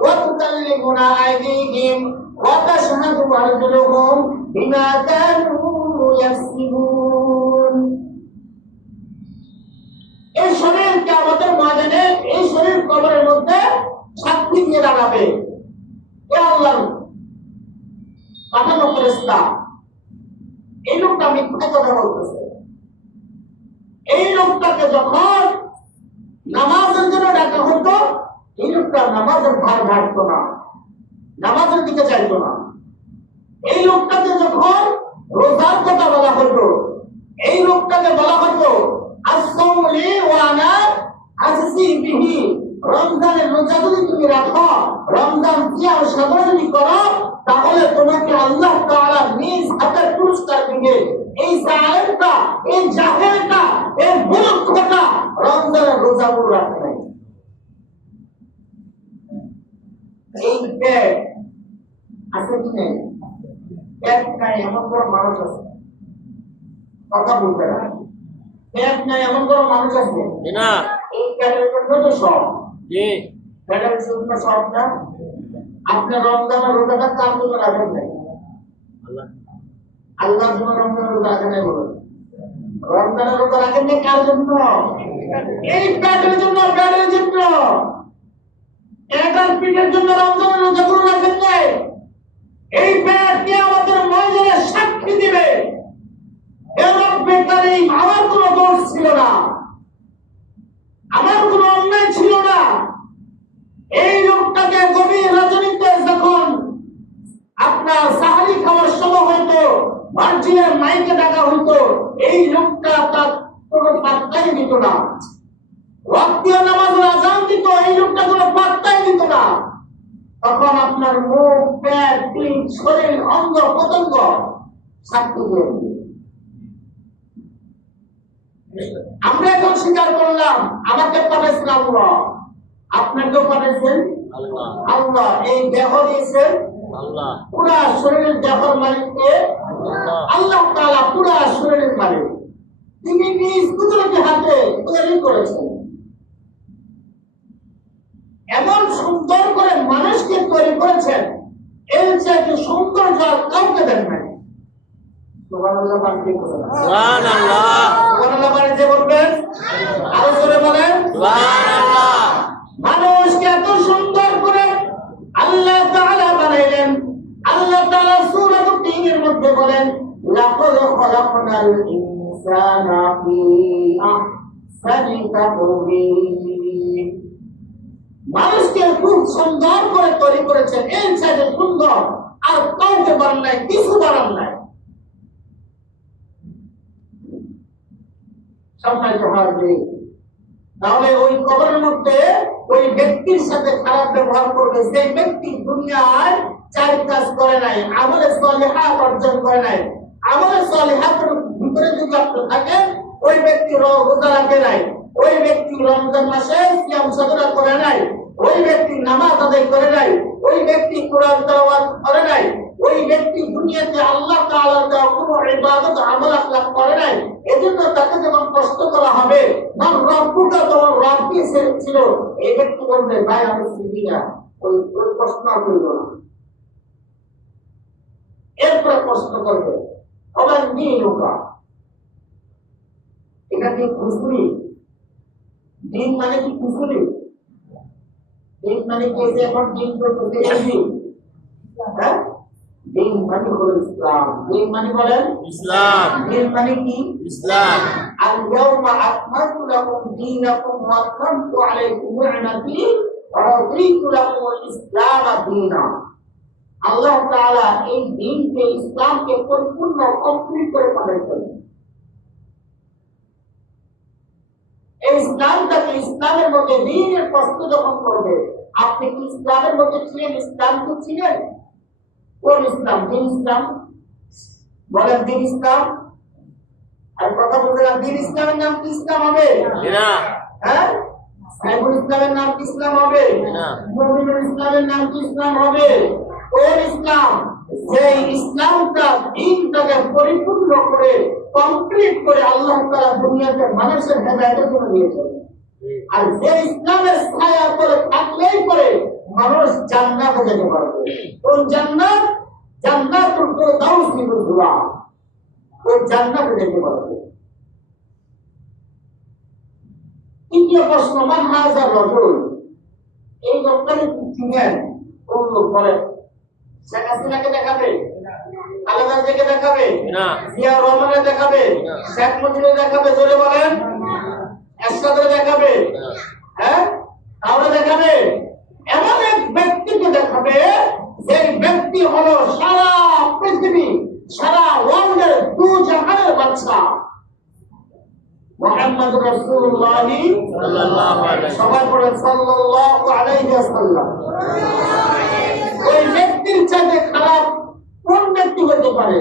ওয়া তুকাল্লিমুনা আইদিহিম ওয়া তাশহাদু আরজুলুহুম বিমা কানু ইয়াকসিবুন। এই শরীর কিয়ামতের ময়দানে এই শরীর কবরের মধ্যে সাক্ষী দিয়ে দাঁড়াবে। আল্লাহ পাঠানো ফেরেশতা, এই লোকটা মিথ্যা কথা বলতেছে। এই লোকটাকে যখন নামাজের জন্য ডাকা হতো, এই লোকটা নামাজের ভার ভাবতো না, নামাজের দিকে চাইতো না। এই লোকটাকে যখন রোজার কথা বলা হতো, এই লোকটাকে বলা হতো আসসাউলি ওয়া আনা আসি বিহি, রমজানের রোজা যদি তুমি রাখো, রমজান সিয়াম সাধনা যদি করো, তাহলে তোমাকে আল্লাহ তাআলা নিজ হাতে পুরস্কার দিবে। এই জালেমটা, এই জাহেলটা, এই মূর্খটা রমজানের রোজাগুলো রাখে নাই। এই পেট আছে কি নেই? পেট নাই এমন বড় মানুষ আছে, কথা বলতে না। পেট নাই এমন বড় মানুষ আছে না। এই পেটের জন্য তো সব, পেটের জন্য সব না। আপনার রমজানের রোজাটা কার জন্য রাখেন নাই? আল্লাহর জন্য রমজানের রোজা রাখেন নাই। বলুন, রমজানের রোজা রাখেন নাই কার জন্য? এই পেটের জন্য, পেটের জন্য, এটার পেটের জন্য রমজানের রোজাগুলো রাখেন নাই। এই পেট কিয়ামতের ময়দানে সাক্ষী দিবে, হে রব্বে কারীম, আমার কোনো দোষ ছিল না, আমার কোনো অন্যায় ছিল না। এই লোকটাকে গভীর রজনীতে যখন আপনার সাহারি খাওয়ার সময় হইতো, মার্জিনের মাইকে ডাকা হইতো, এই লোকটা তার কোনো পাত্তাই দিত না। ওয়াক্তীয় নামাজের আযান দিত, এই লোকটা কোনো পাত্তাই দিত না। তখন আপনার মুখ, পেট, পিঠ, শরীর, অঙ্গ প্রত্যঙ্গ সাক্ষী দিয়ে দিবে। আমরা এখন স্বীকার করলাম আমাকে পাঠাইছেন আল্লাহ, আপনাকেও পাঠাইছেন আল্লাহ, এই দেহ দিয়েছেন আল্লাহ, পুরা শরীরের দেহর মালিককে আল্লাহ তাআলা, পুরা শরীরের মালিক। তিনি নিজ কুদরতি হাতে তৈরি করেছেন। এমন সুন্দর করে মানুষকে তৈরি করেছেন, এর চাইতে সৌন্দর্য আর কাউকে দেন নাই। সুবহানাল্লাহ, সুবহানাল্লাহ, সুবহানাল্লাহ বাড়িতে বলবেন, আরো জোরে বলেন সুবহানাল্লাহ। মানুষকে এত সুন্দর করে আল্লাহ তাআলা বানাইলেন। আল্লাহ তাআলা সূরা তিনের মধ্যে বলেন, লাকাদ খালাকনাল ইনসানা ফি আহসানি তাকওয়িম। মানুষকে খুব সুন্দর করে তৈরি করেছেন, এর চাইতে সুন্দর আর কাউকে বানান নাই, কিছু বানান নাই। সম্মানিত হাজিরিন, তাহলে ওই কবরের মধ্যে ওই ব্যক্তির সাথে খারাপ ব্যবহার করবে যে ব্যক্তি দুনিয়ায় চার কাজ করে নাই, আমলে সালিহাত অর্জন করে নাই। আমলে সালিহাতের ভিতরে যদি আপনি থাকেন, ওই ব্যক্তি রোজা রাখে নাই, ওই ব্যক্তি রমজান মাসে সিয়াম সাধনা করে নাই, ওই ব্যক্তি নামাজ আদায় করে নাই, ওই ব্যক্তি কোরআন তেলাওয়াত করে নাই, ওই ব্যক্তি দুনিয়াতে আল্লাহ তাআলার দেওয়া কোনো ইবাদত আমল আখলাক করে নাই। এজন্য তাকে যখন প্রশ্ন করা হবে, মান রব্বুকা, তোমার রব কি ছিল, এই ব্যক্তি বলবে, ভাই আমি চিনি না। ওই প্রশ্ন করল না। এরপরে প্রশ্ন করবে, আমার দীনুকা, এটা কি কুফরি? দিন মানে কি কুফরি? দিন মানে কি যে এখন দিন করতে এই হ্যাঁ, দিন মানে হলো ইসলাম। দিন মানে বলেন ইসলাম। দিন মানে কি? ইসলাম। আল ইয়াউমা আকমালতু লাকুম দীনাকুম ওয়া আতমামতু আলাইকুম নি'মাতি ওয়া রাদিতু লাকুমুল ইসলাম দীনা। আল্লাহ তাআলা এই দিনকে, ইসলামকে পরিপূর্ণ কমপ্লিট করে পাঠিয়েছেন। এই ইসলামটাকে, ইসলামের মধ্যে দিনের প্রশ্ন যখন করবে, আপনি কি ইসলামের মধ্যে ছিলেন? ইসলামকে ছিলেন? কোন ইসলাম? দিন ইসলাম বলেন, দিন ইসলাম। আর কথা বলছিলাম, দিন ইসলামের নাম কি ইসলাম হবে না? হ্যাঁ, সাইফুল ইসলামের নাম কি ইসলাম হবে না? মুমিনুল ইসলামের নাম কি ইসলাম হবে? কোন ইসলাম? যে ইসলামটা দিনটাকে পরিপূর্ণ করে কমপ্লিট করে আল্লাহ তাআলা দুনিয়াতে মানুষের হেদায়েতের জন্য দিয়েছেন। আর যে ইসলামের ছায়ার তলে থাকলেই পরে মানুষ জান্নাতে যেতে পারবে। কোন জান্নাত? জান্নাতুল ফিরদাউস নিবুল্লাহ, ওই জান্নাতে যেতে পারবে। তৃতীয় প্রশ্ন, মান হাযার রাজুল, এই লোকটাকে চিনেন? কোন লোক? বলেন। শেখ হাসিনাকে দেখাবে, খালেদা জিয়াকে দেখাবে না, জিয়া রহমানকে দেখাবে, শেখ মুজিবকে দেখাবে, জোরে বলেন, এরশাদকে দেখাবে, হ্যাঁ, কাউকে দেখাবে? এমন এক ব্যক্তিকে দেখাবে যে ব্যক্তি হলো সারা পৃথিবী, সারা ওয়ার্ল্ডের দু জাহানের বাদশা মুহাম্মদ রাসূলুল্লাহ সাল্লাল্লাহু আলাইহি সবাই বলেন সাল্লাল্লাহু আলাইহি ওয়াসাল্লাম। ওই ব্যক্তির চাইতে খারাপ কোন ব্যক্তি হতে পারে?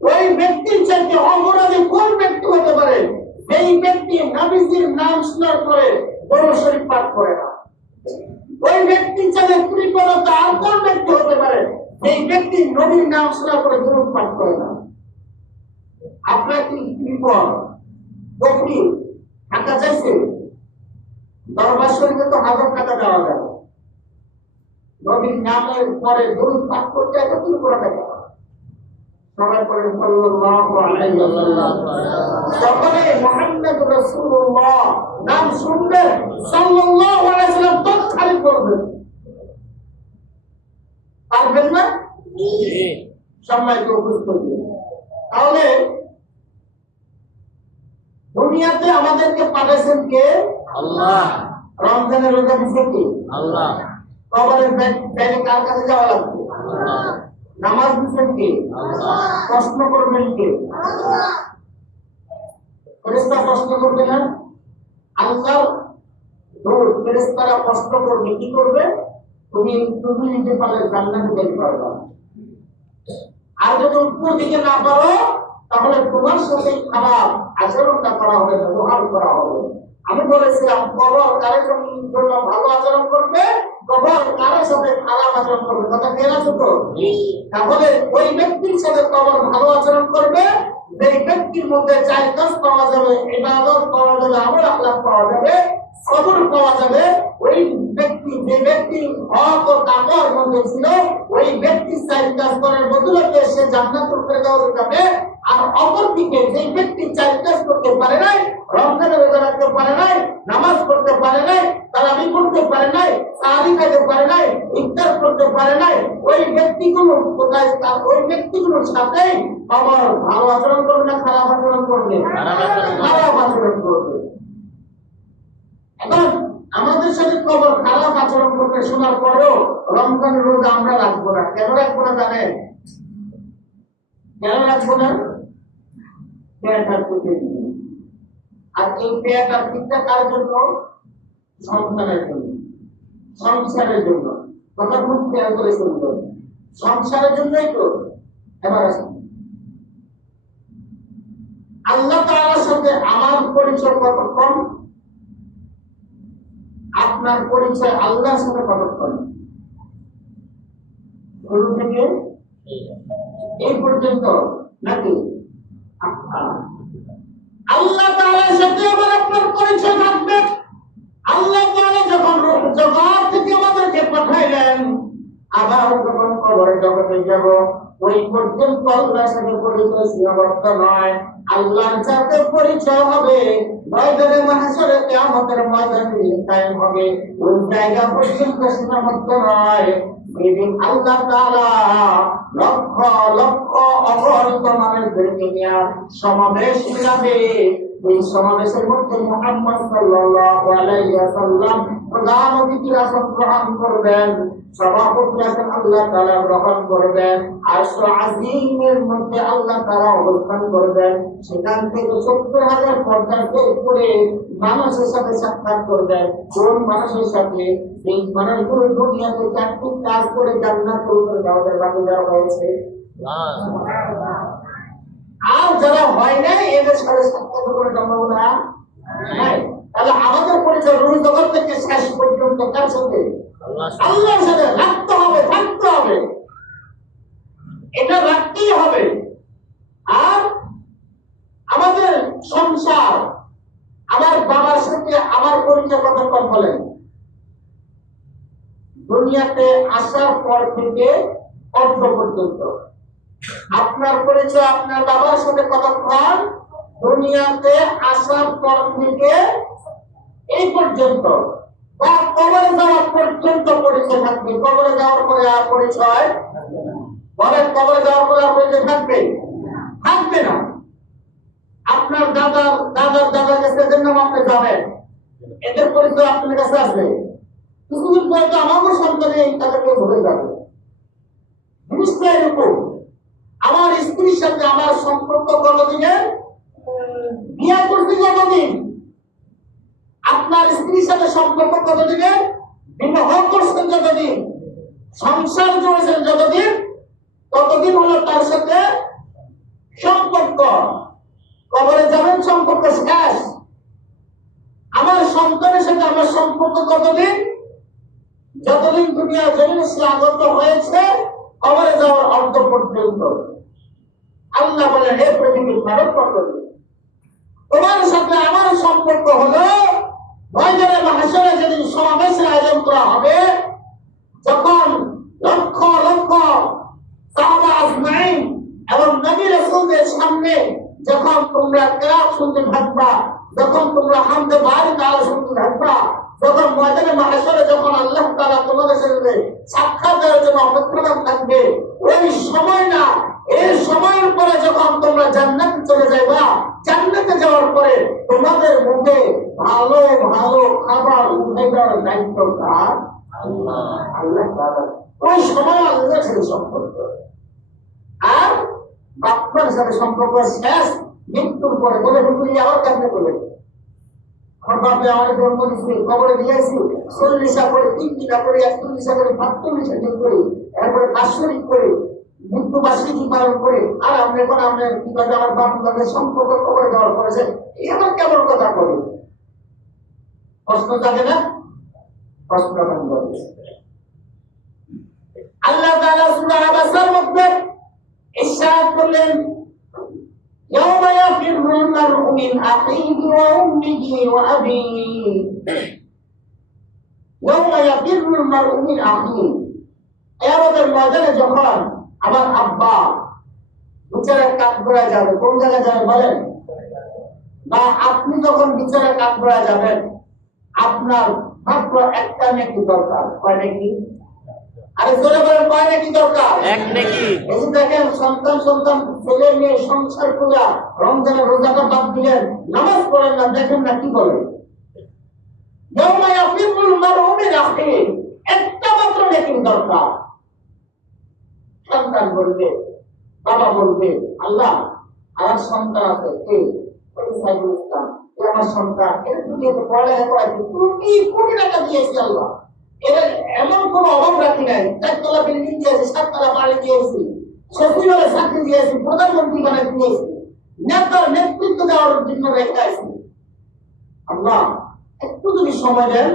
ওই ব্যক্তির চাইতে অপরাধী কোন ব্যক্তি হতে পারে? সেই ব্যক্তি নবীজির নাম শোনার পরে দরুদ শরীফ পাঠ করে না। ওই ব্যক্তির চাইতে কৃপণতা আর কোন ব্যক্তি হতে পারে? সেই ব্যক্তি নবীর নাম শোনার পরে দরুদ পাঠ করে না। আপনার কি কৃপণ বকরি টাকা চাইছে? দরবার শরীফে তো 1000 টাকা দেওয়া যাবে, নবীর নামের পরে দরুদ পাঠ করতে এত কি করে টাকা? সবাই পড়ে সাল্লাল্লাহু আলাইহি ওয়াসাল্লাম। সকলে মুহাম্মদ রাসূলুল্লাহ নাম শুনবে, সাল্লাল্লাহু আলাইহি ওয়াসাল্লাম তৎক্ষণাৎ করবেন। পারবেন না? জি। সম্মানিত উপস্থিতি, তাহলে দুনিয়াতে আমাদেরকে পাঠাইছেন কে? আল্লাহ। রমজানের রোজা দিয়েছেন কে? আল্লাহ। কবরের ব্যাগে কার কাছে যাওয়া লাগবে? আল্লাহ। নামাজ দিচ্ছেন কে? আল্লাহ। প্রশ্ন করবেন কে? আল্লাহ। ফেরেশতা প্রশ্ন করবে না? আল্লাহর দূত ফেরেশতারা প্রশ্ন করবে, কি করবে? তুমি তুমি নিতে পারলে জান্নাতে যেতে পারবা। আর যদি উত্তর দিতে না পারো তাহলে তোমার সাথে খারাপ আচরণটা করা হবে, ব্যবহার করা হবে। আমি বলেছিলাম কবর কারোর জন্য ভালো আচরণ করবে, কবর কারোর সাথে খারাপ আচরণ করবে। কথা খেয়াল আছে তো? তাহলে ওই ব্যক্তির সাথে কবর ভালো আচরণ করবে যে ব্যক্তির মধ্যে চার কাজ পাওয়া যাবে, ইবাদত পাওয়া যাবে, আমল আখলাক পাওয়া যাবে, সবর পাওয়া যাবে। ওই ব্যক্তি যে ব্যক্তি হক ও তাকওয়ার মধ্যে ছিল ওই ব্যক্তি চার কাজ করার বদলে সে জান্নাতুল ফেরদাউসে যাবে। আর অপরদিকে যে ব্যক্তি চার কাজ করতে পারে নাই, রমজানের রোজা রাখতে পারে নাই, নামাজ পড়তে পারে নাই, তারাবি করতে পারে নাই, সাহারি খাইতে পারে নাই, ইফতার করতে পারে নাই, ওই ব্যক্তিগুলো কোথায়? ওই ব্যক্তিগুলোর সাথে আমার ভালো আচরণ করবে না খারাপ আচরণ করবে? খারাপ আচরণ করবে। এখন আমাদের সাথে কবর খারাপ আচরণ করতে শোনার পরেও রমজানের রোজা আমরা রাখবো না। কেন রাখবো না জানেন? কেন রাখবো না? আর এই পেয়াটা ঠিকটা কার জন্য? সন্তানের জন্য, সংসারের জন্য। কথা খুব খেয়াল করে শুনতো, সংসারের জন্যই তো। এবার আসুন, আল্লাহ তাআলার সাথে আমার পরিচয় কতক্ষণ? আপনার পরিচয় আল্লাহর সাথে কতক্ষণ? শুরু থেকে এই পর্যন্ত নাকি? আল্লাহ তাআলার সাথে আবার আপনার পরিচয় থাকবে। আল্লাহ তাআলা যখন জগৎ থেকে আমাদেরকে পাঠাইলেন, আবার যখন কবরের জগতে যাব, ওই পর্যন্ত আল্লাহর সাথে পরিচয় সীমাবদ্ধ নয়। আল্লাহর সাথে পরিচয় হবে ময়দানে মাহশরে, কিয়ামতের ময়দানে কায়েম হবে। ওই জায়গা পর্যন্ত সীমাবদ্ধ নয়। সেদিন আল্লাহ তাআলা লক্ষ লক্ষ অগণিত মানুষদেরকে নিয়ে সমাবেশ মিলাবে। এই সমাবেশের মধ্যে মুহাম্মদ সাল্লাল্লাহু আলাইহি ওয়াসাল্লাম প্রধান অতিথির আসন গ্রহণ করবেন, সভাপতি আসন আল্লাহ তাআলা গ্রহণ করবেন, আরশ আজিমের মধ্যে আল্লাহ তাআলা অবস্থান করবেন। সেখান থেকে ৭০,০০০ পর্দার উপরে মানুষের সাথে সাক্ষাৎ করবেন। কোন মানুষের সাথে? এই মানুষগুলো দুনিয়াতে ৪টি কাজ করে জান্নাতুল ফেরদাউসের ভাগীদার হয়েছে। আর যারা হয় না এদের সাথে সাক্ষাৎ করার সম্ভাবনা নাই। তাহলে আমাদের পরিচয় রুহ জগৎ থেকে শেষ পর্যন্ত কার সাথে? আল্লাহর সাথে রাখতে হবে, থাকতে হবে, এটা রাখতেই হবে। আর আমাদের সংসার, আমার বাবার সাথে আমার পরিচয় কতক্ষণ বলেন? দুনিয়াতে আসার পর থেকে অর্ধ পর্যন্ত। আপনার পরিচয় আপনার বাবার সাথে কতক্ষণ? দুনিয়াতে আসার পর থেকে এই পর্যন্ত, বা কবরে যাওয়ার পর্যন্ত পরিচয় থাকবে। কবরে যাওয়ার পরে আর পরিচয় বলেন? কবরে যাওয়ার পরে আর পরিচয় থাকবে? থাকবে না। আপনার দাদার দাদার দাদার কাছে এদের নাম আপনি জানেন, এদের পরিচয় আপনার কাছে আছে। কিছুদিন পরে তো আমারও সন্তানে তাদেরকে ভুলে যাবে। জিনিসটা এরকম। আমার স্ত্রীর সাথে আমার সম্পর্ক কতদিনের? বিয়ে করতে কতদিন? আপনার স্ত্রীর সাথে সম্পর্ক কতদিনের? বিবাহ করছেন যতদিন, সংসার করেছেন যতদিন, ততদিন হলো তার সাথে সম্পর্ক। কবরে যাবেন, সম্পর্ক শেষ। আমার সন্তানের সাথে আমার সম্পর্ক কতদিন? যতদিন দুনিয়া জমিনে সে আগত হয়েছে, কবরে যাওয়ার অর্ধ পর্যন্ত। আল্লাহ বলে, হে পৃথিবীর মানব মণ্ডলী, তোমার সাথে আমার সম্পর্ক হলো ময়দানে মাহশরে যেদিন সমাবেশের আয়োজন করা হবে, যখন লক্ষ লক্ষ সাহাবা আজমাইন এবং নবী রাসূলদের সামনে যখন তোমরা কিরাত শুনতে থাকবা, যখন তোমরা হামদে বারি তাআলা শুনতে থাকবা, যখন ময়দানে মাহশরে যখন আল্লাহ তাআলা তোমাদের সাথে সাক্ষাৎ দেওয়ার জন্য অপেক্ষমান থাকবে, ওই সময় না, এই সময়ের পরে যখন তোমরা জান্নাতে চলে যাবা, জান্নাতে যাওয়ার পরে তোমাদের মুখে ভালো ভালো খাবার উঠে দেওয়ার দায়িত্ব কার? আল্লাহ তাআলা। ওই সময় আল্লাহর সাথে সম্পর্ক। আর বাপ্পার সাথে সম্পর্ক শেষ মৃত্যুর পরে। বলে হুজুরি আবার কেমনে বলে? বাপে আমার জন্ম দিয়েছি, কবরে দিয়েছি, 40 করে 3 করে 41 করে 47 দিন করে, এরপরে বাৎসরিক করে মৃত্যু বার্ষিকী পালন করে, আর আমরা এখন আমরা কি কাজে আমার বাপ দাদের সম্পর্ক কবরে দেওয়ার করেছে, এই আমার কেমন কথা করে প্রশ্ন থাকে না? প্রশ্ন করবে আল্লাহ তাআলা সূরা আবাসার মধ্যে ইরশাদ করলেন, يوم يفر المرء من أخيه وأمه وأبيه يوم يفر المرء من أخيه কিয়ামতের ময়দানে যখন আমার আব্বা বিচারের কাঠ করা যাবে, কোন জায়গায় যাবে বলেন? বা আপনি যখন বিচারের কাঠ করা যাবেন, আপনার মাত্র একটা নেকি দরকার। কয় নেকি? আরে জোরে বলেন, কয় নেকি দরকার? এক নেকি। এই যে দেখেন, সন্তান ছেলে মেয়ে সংসার করে রমজানের রোজাটা বাদ দিলেন, নামাজ পড়েন না, দেখেন না কি বলে, ইয়াউমা ইয়াফিরুল মারউ মিন আখিহি, একটা মাত্র নেকি দরকার। সন্তান বলবে, বাবা বলবে, আল্লাহ আমার সন্তান আছে, কে? সাইদুল ইসলাম, আমার সন্তান, এর দুনিয়াতে পড়ালেখা করাইছি, কোটি টাকা দিয়েছি আল্লাহ, এদের এমন কোন অভাব রাখি নাই, 4 তলা বিল্ডিং দিয়েছি, 7 তলা বাড়ি দিয়েছি, সচিবালয়ে চাকরি দিয়েছি, প্রধানমন্ত্রী বানাই দিয়েছি, নেতার নেতৃত্ব দেওয়ার জন্য রেখেছি। আল্লাহ একটু যদি সময় দেন,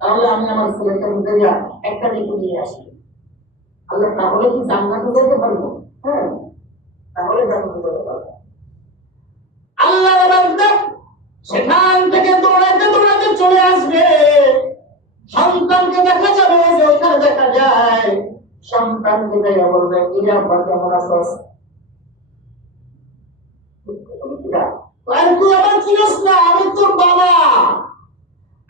তাহলে আমি আমার ছেলেকে বুঝাইয়া একটা নেকি নিয়ে আসি। আল্লাহ তাহলে কি জান্নাতে যেতে পারবো? হ্যাঁ, তাহলে জান্নাতে যেতে পারবো। আল্লাহর বান্দা সেখান থেকে দৌড়াতে চলে আসবে, সন্তানকে দেখা যাবে যে ওইখানে দেখা যায়, সন্তানকে দেখা বলবে, ইরে আব্বা কেমন আছিস? তুই আমার চিনিস না, আমি তোর বাবা,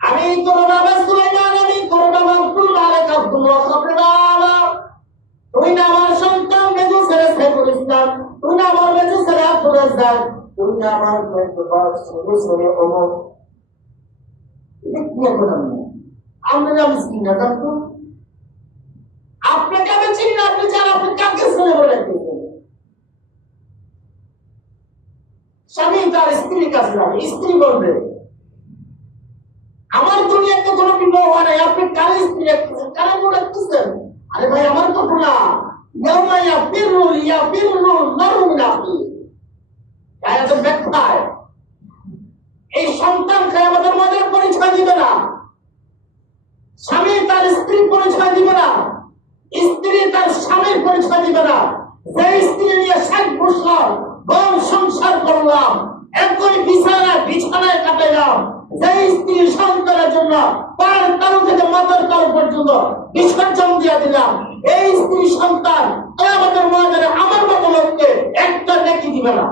আমি তোর বাবা সুলাইমান, আমি তোর বাবা আব্দুল্লাহ আলাইহি বাবা। তুই না আমার সন্তান মেজু ছেলে সাইফুল ইসলাম, তুই না আমার মেজু ছেলে আব্দুল রাজ্জাক, তুই না আমার মেজু ছেলে ওমর। এটা কি এখন আমরা মিসকিন না জানতো? আপনাকে আমি চিনি না, আপনি জানেন আপনি কাকে ছেলে বলে রাখতেছেন? স্বামী তার স্ত্রীর কাছে যাবে, স্ত্রী বলবে আমার দুনিয়াতে কোনো বিবাহ হয় নাই, আপনি কার স্ত্রী রাখতেছেন, কারা বলে রাখতেছেন? আরে ভাই আমার তো না, ইয়াউমা ইয়াফিরুল মারউ মিন আখিহি, আয়াতের ব্যাখ্যায় এই সন্তান কিয়ামতের ময়দানে পরিচয় দিবে না, স্বামী তার স্ত্রীর পরিচয় দিবে না, স্ত্রী তার স্বামীর পরিচয় দিবে না। যে স্ত্রী নিয়ে 60 বছর বন সংসার করলাম, একই বিছানায় কাটাইলাম, যে স্ত্রী সন্তানের জন্য পায়ের তালু থেকে মাথার তালু পর্যন্ত বিসর্জন দিয়ে দিলাম, এই স্ত্রী সন্তান কিয়ামতের ময়দানে আমার মতো লোককে একটা নেকি দিবে না।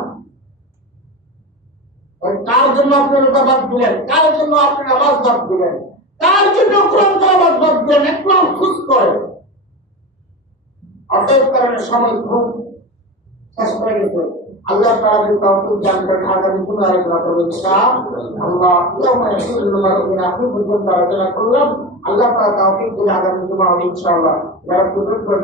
কার জন্য আপনি রোজা বাদ দিলেন? কার জন্য আপনি নামাজ বাদ দিলেন? কার জন্য কোরআন তেলাওয়াত বাদ দিলেন? একটু আফসোস করে। অতএব কারণে সময় খুব শেষ করে গেছে। আল্লাহ তাআলা তৌফিক দান করেন, আগামী দিনে আলোচনা করব ইনশাআল্লাহ। ইয়াউমা ইয়াফিরুল মারউ মিন আখিহি পর্যন্ত আলোচনা করলাম। আল্লাহ তাআলা তৌফিক দিলে আগামী জুমা ইনশাআল্লাহ যারা সুযোগ করে